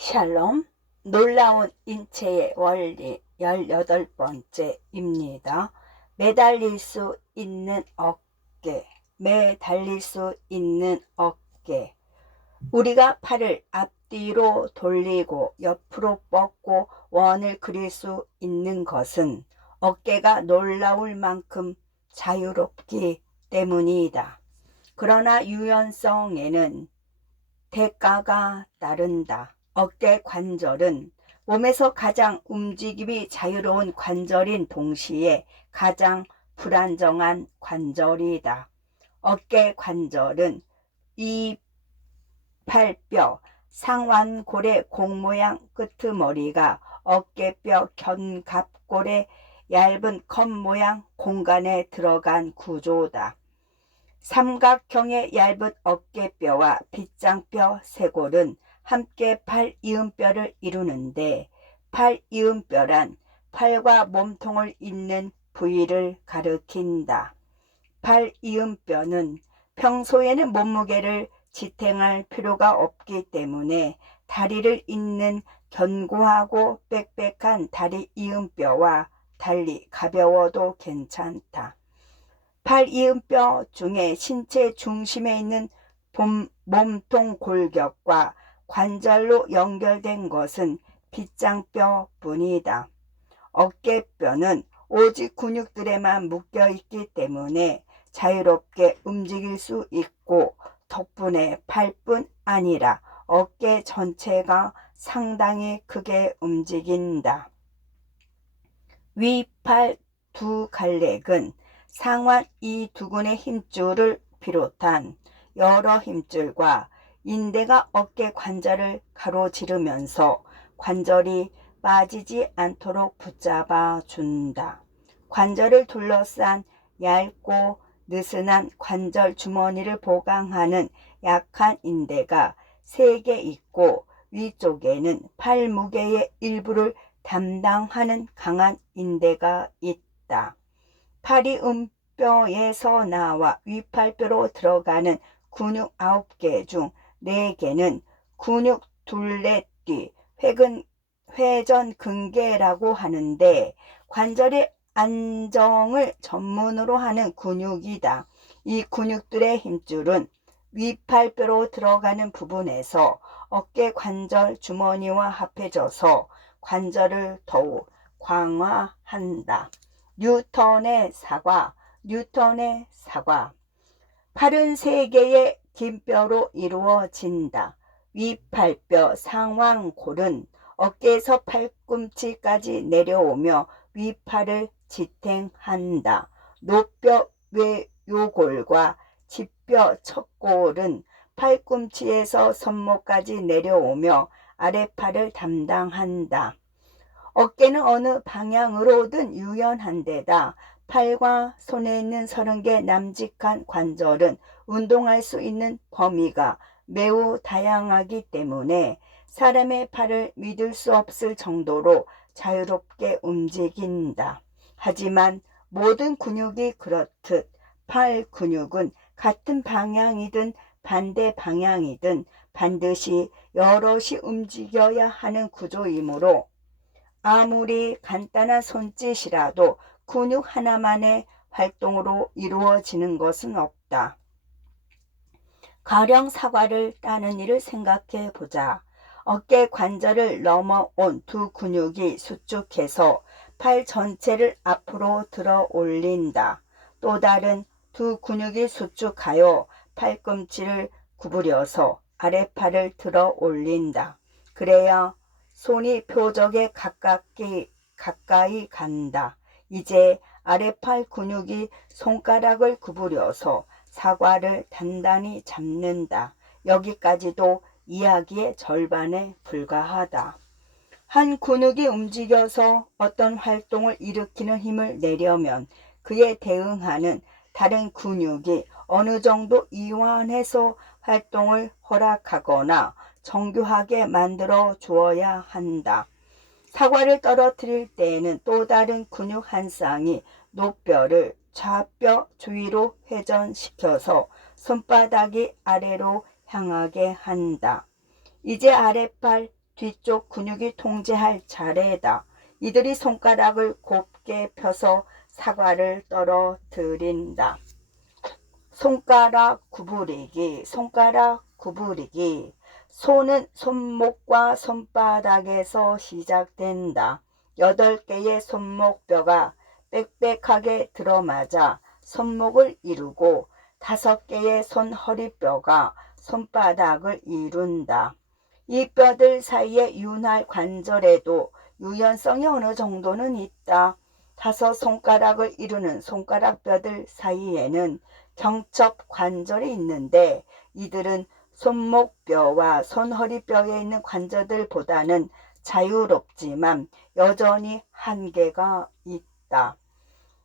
샬롬, 놀라운 인체의 원리 18번째입니다. 매달릴 수 있는 어깨, 매달릴 수 있는 어깨. 우리가 팔을 앞뒤로 돌리고 옆으로 뻗고 원을 그릴 수 있는 것은 어깨가 놀라울 만큼 자유롭기 때문이다. 그러나 유연성에는 대가가 따른다. 어깨 관절은 몸에서 가장 움직임이 자유로운 관절인 동시에 가장 불안정한 관절이다. 어깨 관절은 이팔뼈, 상완골의 공 모양 끄트머리가 어깨뼈 견갑골의 얇은 컵 모양 공간에 들어간 구조다. 삼각형의 얇은 어깨뼈와 빗장뼈 쇄골은 함께 팔이음뼈를 이루는데, 팔이음뼈란 팔과 몸통을 잇는 부위를 가리킨다. 팔이음뼈는 평소에는 몸무게를 지탱할 필요가 없기 때문에 다리를 잇는 견고하고 빽빽한 다리 이음뼈와 달리 가벼워도 괜찮다. 팔이음뼈 중에 신체 중심에 있는 몸통 골격과 관절로 연결된 것은 빗장뼈뿐이다. 어깨뼈는 오직 근육들에만 묶여있기 때문에 자유롭게 움직일 수 있고, 덕분에 팔뿐 아니라 어깨 전체가 상당히 크게 움직인다. 위팔 두 갈래근, 상완 이 두근의 힘줄을 비롯한 여러 힘줄과 인대가 어깨 관절을 가로지르면서 관절이 빠지지 않도록 붙잡아 준다. 관절을 둘러싼 얇고 느슨한 관절 주머니를 보강하는 약한 인대가 3개 있고, 위쪽에는 팔 무게의 일부를 담당하는 강한 인대가 있다. 팔이음뼈에서 나와 위팔뼈로 들어가는 근육 9개 중 4개는 근육 둘레뒤, 회전근개라고 하는데, 관절의 안정을 전문으로 하는 근육이다. 이 근육들의 힘줄은 위팔뼈로 들어가는 부분에서 어깨 관절 주머니와 합해져서 관절을 더욱 강화한다. 뉴턴의 사과. 팔은 3개의 긴 뼈로 이루어진다. 위팔뼈 상완골은 어깨에서 팔꿈치까지 내려오며 위팔을 지탱한다. 노뼈 외요골과 뒷뼈 척골은 팔꿈치에서 손목까지 내려오며 아랫팔을 담당한다. 어깨는 어느 방향으로든 유연한 데다 팔과 손에 있는 30개 남직한 관절은 운동할 수 있는 범위가 매우 다양하기 때문에 사람의 팔을 믿을 수 없을 정도로 자유롭게 움직인다. 하지만 모든 근육이 그렇듯 팔 근육은 같은 방향이든 반대 방향이든 반드시 여럿이 움직여야 하는 구조이므로 아무리 간단한 손짓이라도 근육 하나만의 활동으로 이루어지는 것은 없다. 가령 사과를 따는 일을 생각해 보자. 어깨 관절을 넘어온 두 근육이 수축해서 팔 전체를 앞으로 들어 올린다. 또 다른 두 근육이 수축하여 팔꿈치를 구부려서 아랫팔을 들어 올린다. 그래야 손이 표적에 가까이 간다. 이제 아랫팔 근육이 손가락을 구부려서 사과를 단단히 잡는다. 여기까지도 이야기의 절반에 불과하다. 한 근육이 움직여서 어떤 활동을 일으키는 힘을 내려면 그에 대응하는 다른 근육이 어느 정도 이완해서 활동을 허락하거나 정교하게 만들어 주어야 한다. 사과를 떨어뜨릴 때에는 또 다른 근육 한 쌍이 노뼈를 좌뼈 주위로 회전시켜서 손바닥이 아래로 향하게 한다. 이제 아랫팔 뒤쪽 근육이 통제할 차례다. 이들이 손가락을 곱게 펴서 사과를 떨어뜨린다. 손가락 구부리기, 손가락 구부리기. 손은 손목과 손바닥에서 시작된다. 8개의 손목뼈가 빽빽하게 들어맞아 손목을 이루고 5개의 손허리뼈가 손바닥을 이룬다. 이 뼈들 사이에 윤활 관절에도 유연성이 어느 정도는 있다. 5 손가락을 이루는 손가락 뼈들 사이에는 경첩 관절이 있는데 이들은 손목뼈와 손허리뼈에 있는 관절들보다는 자유롭지만 여전히 한계가 있다.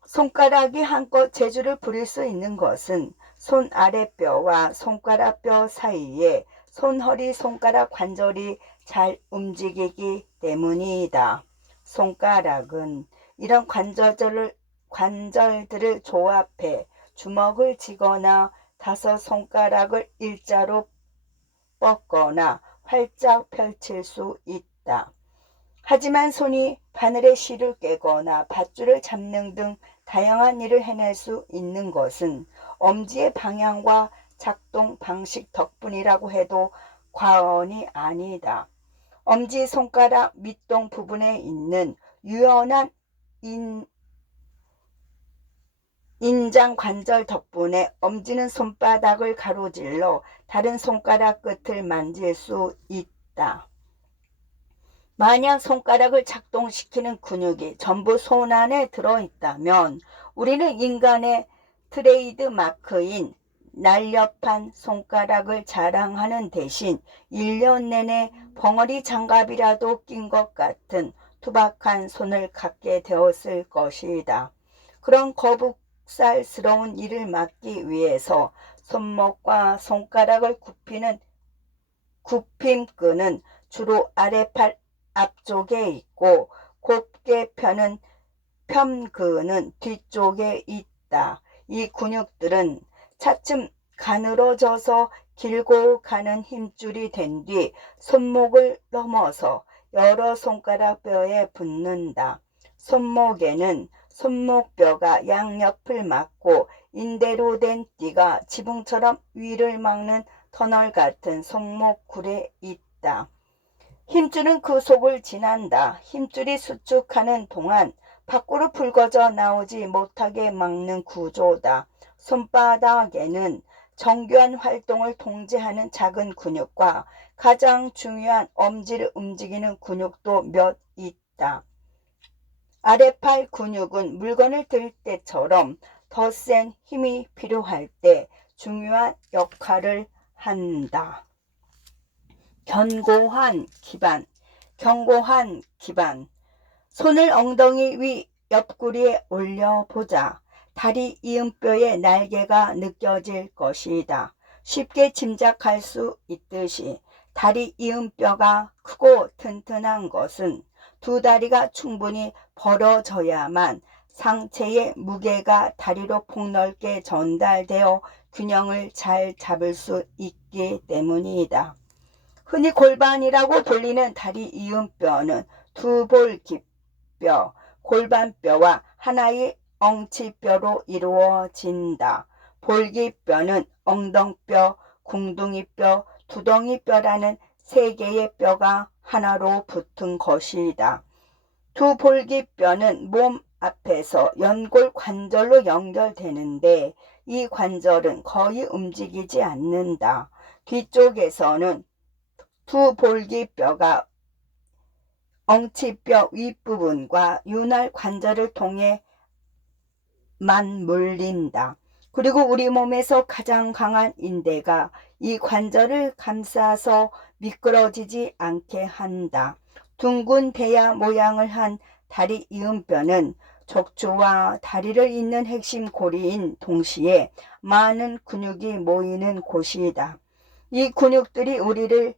손가락이 한껏 재주를 부릴 수 있는 것은 손 아랫뼈와 손가락뼈 사이에 손허리 손가락 관절이 잘 움직이기 때문이다. 손가락은 이런 관절들을 조합해 주먹을 쥐거나 5 손가락을 일자로 뻗거나 활짝 펼칠 수 있다. 하지만 손이 바늘에 실을 꿰거나 밧줄을 잡는 등 다양한 일을 해낼 수 있는 것은 엄지의 방향과 작동 방식 덕분이라고 해도 과언이 아니다. 엄지손가락 밑동 부분에 있는 유연한 인장 관절 덕분에 엄지는 손바닥을 가로질러 다른 손가락 끝을 만질 수 있다. 만약 손가락을 작동시키는 근육이 전부 손 안에 들어있다면 우리는 인간의 트레이드 마크인 날렵한 손가락을 자랑하는 대신 1년 내내 벙어리 장갑이라도 낀 것 같은 투박한 손을 갖게 되었을 것이다. 그런 거북살스러운 일을 막기 위해서 손목과 손가락을 굽히는 굽힘끈은 주로 아래팔 앞쪽에 있고 곱게 펴는 편근은 뒤쪽에 있다. 이 근육들은 차츰 가늘어져서 길고 가는 힘줄이 된 뒤 손목을 넘어서 여러 손가락 뼈에 붙는다. 손목에는 손목뼈가 양옆을 막고 인대로 된 띠가 지붕처럼 위를 막는 터널 같은 손목굴에 있다. 힘줄은 그 속을 지난다. 힘줄이 수축하는 동안 밖으로 불거져 나오지 못하게 막는 구조다. 손바닥에는 정교한 활동을 통제하는 작은 근육과 가장 중요한 엄지를 움직이는 근육도 몇 있다. 아래팔 근육은 물건을 들 때처럼 더 센 힘이 필요할 때 중요한 역할을 한다. 견고한 기반. 손을 엉덩이 위 옆구리에 올려보자. 다리 이음뼈의 날개가 느껴질 것이다. 쉽게 짐작할 수 있듯이 다리 이음뼈가 크고 튼튼한 것은 두 다리가 충분히 벌어져야만 상체의 무게가 다리로 폭넓게 전달되어 균형을 잘 잡을 수 있기 때문이다. 흔히 골반이라고 불리는 다리 이음뼈는 두 볼기뼈, 골반뼈와 하나의 엉치뼈로 이루어진다. 볼기뼈는 엉덩뼈, 궁둥이뼈, 두덩이뼈라는 3개의 뼈가 하나로 붙은 것이다. 두 볼기뼈는 몸 앞에서 연골 관절로 연결되는데 이 관절은 거의 움직이지 않는다. 뒤쪽에서는 두 볼기뼈가 엉치뼈 윗부분과 윤활 관절을 통해 맞물린다. 그리고 우리 몸에서 가장 강한 인대가 이 관절을 감싸서 미끄러지지 않게 한다. 둥근 대야 모양을 한 다리 이음뼈는 척추와 다리를 잇는 핵심 고리인 동시에 많은 근육이 모이는 곳이다. 이 근육들이 우리를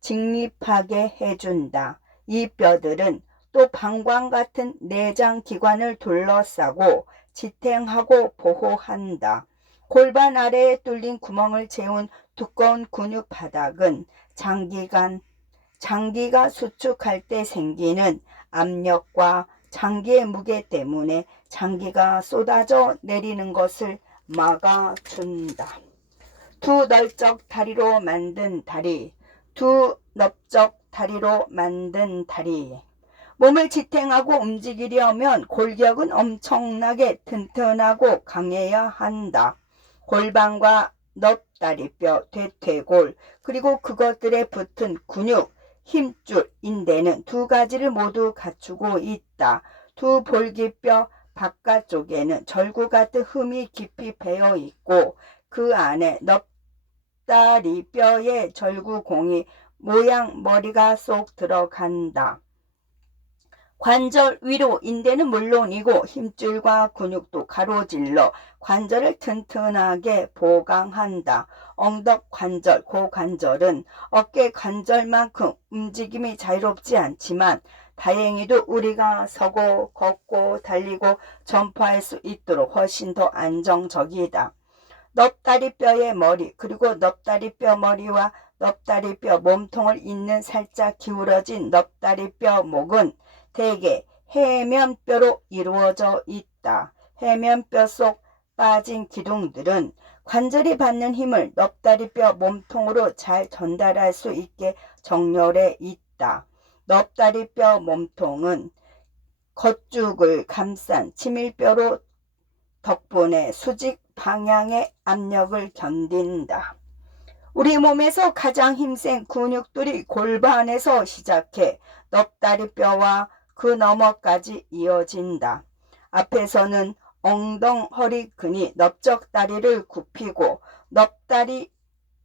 직립하게 해준다. 이 뼈들은 또 방광 같은 내장 기관을 둘러싸고 지탱하고 보호한다. 골반 아래에 뚫린 구멍을 채운 두꺼운 근육 바닥은 장기간 장기가 수축할 때 생기는 압력과 장기의 무게 때문에 장기가 쏟아져 내리는 것을 막아준다. 두 넓적 다리로 만든 다리, 두 넓적 다리로 만든 다리. 몸을 지탱하고 움직이려면 골격은 엄청나게 튼튼하고 강해야 한다. 골반과 넙다리뼈, 대퇴골, 그리고 그것들에 붙은 근육, 힘줄, 인대는 두 가지를 모두 갖추고 있다. 두 볼기뼈 바깥쪽에는 절구 같은 흠이 깊이 배어 있고 그 안에 넙다리뼈의 절구공이 모양 머리가 쏙 들어간다. 관절 위로 인대는 물론이고 힘줄과 근육도 가로질러 관절을 튼튼하게 보강한다. 엉덕 관절, 고관절은 어깨 관절만큼 움직임이 자유롭지 않지만 다행히도 우리가 서고 걷고 달리고 점프할 수 있도록 훨씬 더 안정적이다. 넙다리뼈의 머리, 그리고 넙다리뼈 머리와 넙다리뼈 몸통을 잇는 살짝 기울어진 넙다리뼈 목은 대개 해면뼈로 이루어져 있다. 해면뼈 속 빠진 기둥들은 관절이 받는 힘을 넙다리뼈 몸통으로 잘 전달할 수 있게 정렬해 있다. 넙다리뼈 몸통은 겉쪽을 감싼 치밀뼈로 덕분에 수직 방향의 압력을 견딘다. 우리 몸에서 가장 힘센 근육들이 골반에서 시작해 넙다리뼈와 그 너머까지 이어진다. 앞에서는 엉덩허리근이 넓적 다리를 굽히고 넙다리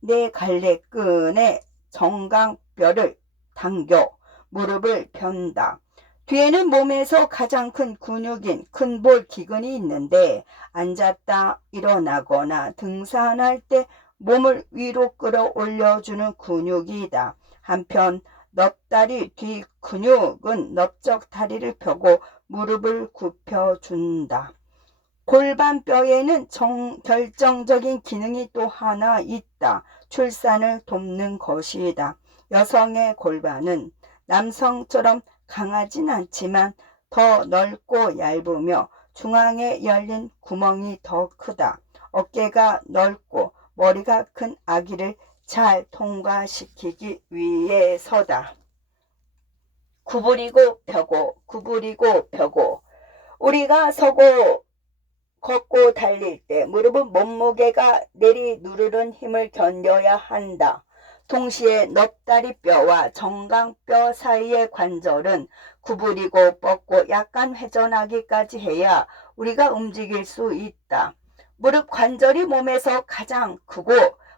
네 갈래끈의 정강뼈를 당겨 무릎을 편다. 뒤에는 몸에서 가장 큰 근육인 큰볼 기근이 있는데 앉았다 일어나거나 등산할 때 몸을 위로 끌어올려주는 근육이다. 한편 넙다리 뒤 근육은 넓적 다리를 펴고 무릎을 굽혀준다. 골반뼈에는 결정적인 기능이 또 하나 있다. 출산을 돕는 것이다. 여성의 골반은 남성처럼 강하진 않지만 더 넓고 얇으며 중앙에 열린 구멍이 더 크다. 어깨가 넓고 머리가 큰 아기를 잘 통과시키기 위해서다. 구부리고 펴고 구부리고 펴고. 우리가 서고 걷고 달릴 때 무릎은 몸무게가 내리누르는 힘을 견뎌야 한다. 동시에 넙다리뼈와 정강뼈 사이의 관절은 구부리고 뻗고 약간 회전하기까지 해야 우리가 움직일 수 있다. 무릎 관절이 몸에서 가장 크고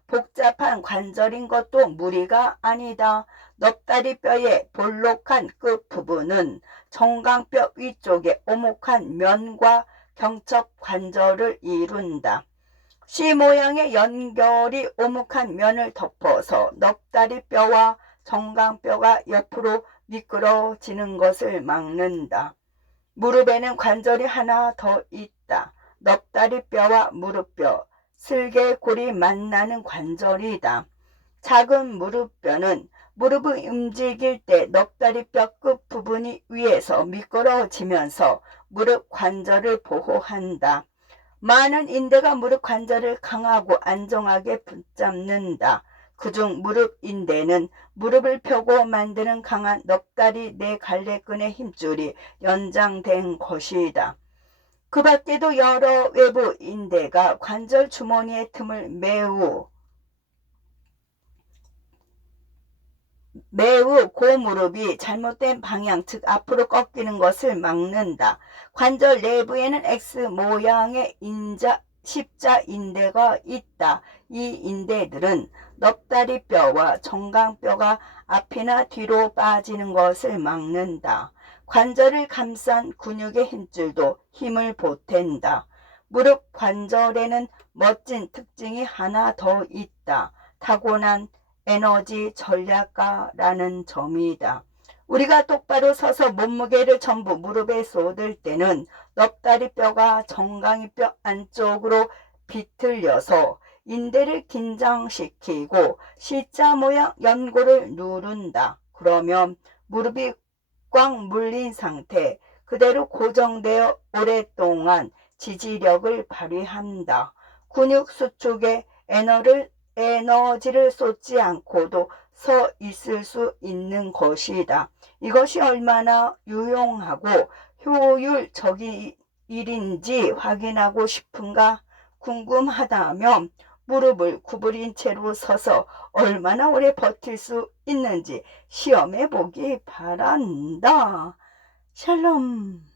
복잡한 관절인 것도 무리가 아니다. 넙다리뼈의 볼록한 끝부분은 정강뼈 위쪽에 오목한 면과 경첩 관절을 이룬다. C 모양의 연결이 오목한 면을 덮어서 넙다리뼈와 정강뼈가 옆으로 미끄러지는 것을 막는다. 무릎에는 관절이 하나 더 있다. 넙다리뼈와 무릎뼈, 슬개골이 만나는 관절이다. 작은 무릎뼈는 무릎을 움직일 때 넙다리뼈 끝부분이 위에서 미끄러지면서 무릎 관절을 보호한다. 많은 인대가 무릎 관절을 강하고 안정하게 붙잡는다. 그중 무릎 인대는 무릎을 펴고 만드는 강한 넙다리 네 갈래끈의 힘줄이 연장된 것이다. 그 밖에도 여러 외부 인대가 관절 주머니의 틈을 매우 고무릎이 잘못된 방향, 즉 앞으로 꺾이는 것을 막는다. 관절 내부에는 X 모양의 십자인대가 있다. 이 인대들은 넙다리뼈와 정강뼈가 앞이나 뒤로 빠지는 것을 막는다. 관절을 감싼 근육의 힘줄도 힘을 보탠다. 무릎 관절에는 멋진 특징이 하나 더 있다. 타고난 에너지 전략가라는 점이다. 우리가 똑바로 서서 몸무게를 전부 무릎에 쏟을 때는 넙다리뼈가 정강이뼈 안쪽으로 비틀려서 인대를 긴장시키고 C자 모양 연골을 누른다. 그러면 무릎이 꽉 물린 상태, 그대로 고정되어 오랫동안 지지력을 발휘한다. 근육 수축에 에너지를 쏟지 않고도 서 있을 수 있는 것이다. 이것이 얼마나 유용하고 효율적인 일인지 확인하고 싶은가? 궁금하다면 무릎을 구부린 채로 서서 얼마나 오래 버틸 수 있는지 시험해 보기 바란다. 샬롬.